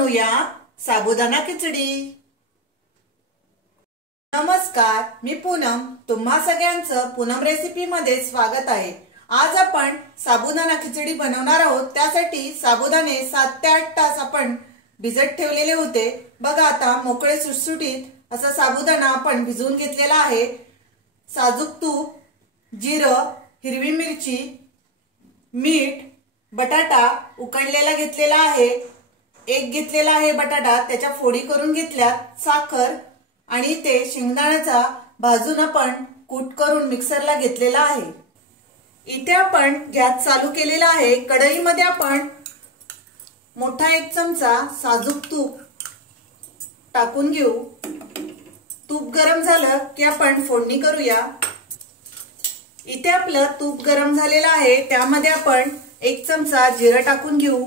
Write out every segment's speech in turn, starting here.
बनवूया साबुदाणा खिचडी। नमस्कार, मी पूनम। तुम्हा सगळ्यांचं पूनम रेसिपी मध्ये स्वागत आहे। आज आपण साबुदाणा खिचडी बनवणार आहोत। त्यासाठी साबुदाणे 7 ते 8 तास आपण भिजत ठेवलेले होते। बघा, आता मोकळे सुटसुटीत असा साबुदाणा आपण भिजवून घेतलेला आहे। साजूक तूप, जिरं, हिरवी मिरची, मीठ, बटाटा उकडलेला घेतलेला आहे। एक घेतलेला आहे बटाटा, त्याच्या फोडी करून घेतल्या, साखर आणि ते शेंगदाण्याचा भाजून आपण कूट करून मिक्सरला घेतलेला आहे। इथे आपण गॅस चालू केलेला आहे। कढईमध्ये आपण मोठा 1 चमचा साजूक तूप टाकून घेऊ। तूप गरम झालं की आपण फोडणी करूया। इथे आपलं तूप गरम झालेलं आहे, त्यामध्ये आपण 1 चमचा जिरं टाकून घेऊ।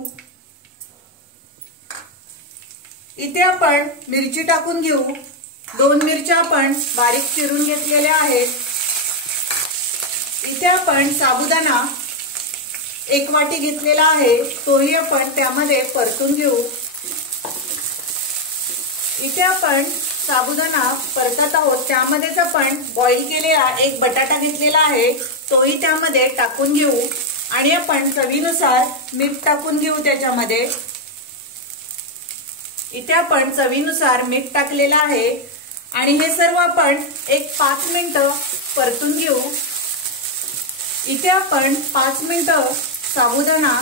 इथे आपण मिरची टाकून घेऊ। 2 मिरच्या आपण बारीक चिरून घेतलेल्या आहेत। इथे आपण साबुदाणा 1 वाटी घेतलेला आहे, तोही आपण त्यामध्ये परतून घेऊ। इथे आपण साबुदाणा परतत आहोत, त्यामध्येच आपण बॉईल केलेला 1 बटाटा घेतलेला आहे, तोही त्यामध्ये टाकून घेऊ आणि आपण चवीनुसार मीठ टाकून घेऊ त्याच्यामध्ये। इथे आपण चवीनुसार मीठ टाकलेलं आहे आणि हे सर्व आपण 5 मिनिटं परतून घेऊ। इथे आपण 5 मिनिटं साबुदाणा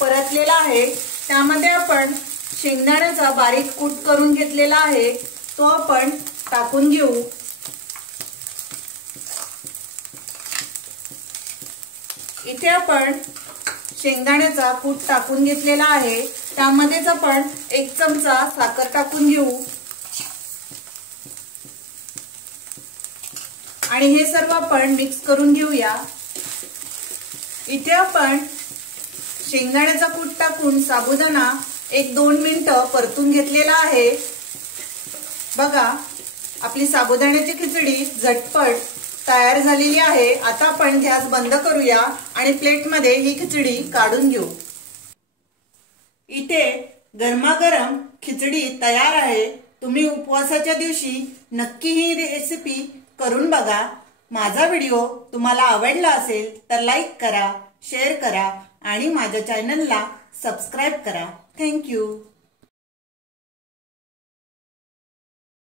परतलेला आहे, त्यामध्ये आपण शेंगदाण्याचा बारीक कूट करून घेतलेला आहे, तो आपण टाकून घेऊ। इथे आपण शेंगदाण्याचा कूट टाकून घेतलेला आहे, त्यामध्येच आपण 1 चमचा साखर टाकून घेऊ आणि हे सर्व आपण मिक्स करून घेऊया। इथे आपण शेंगदाण्याचा कूट टाकून साबुदाणा 1-2 मिनिटं परतून घेतलेला आहे। बघा, आपली साबुदाण्याची खिचडी झटपट तयार झालेली आहे। आता आपण गॅस बंद करूया आणि प्लेटमध्ये ही खिचडी काढून घेऊ। इथे गरमागरम खिचडी तयार आहे। तुम्ही उपवासाच्या दिवशी नक्की ही रेसिपी करून बघा। माझा व्हिडिओ तुम्हाला आवडला असेल तर लाईक करा, शेअर करा आणि माझ्या चॅनलला सबस्क्राइब करा। Thank you.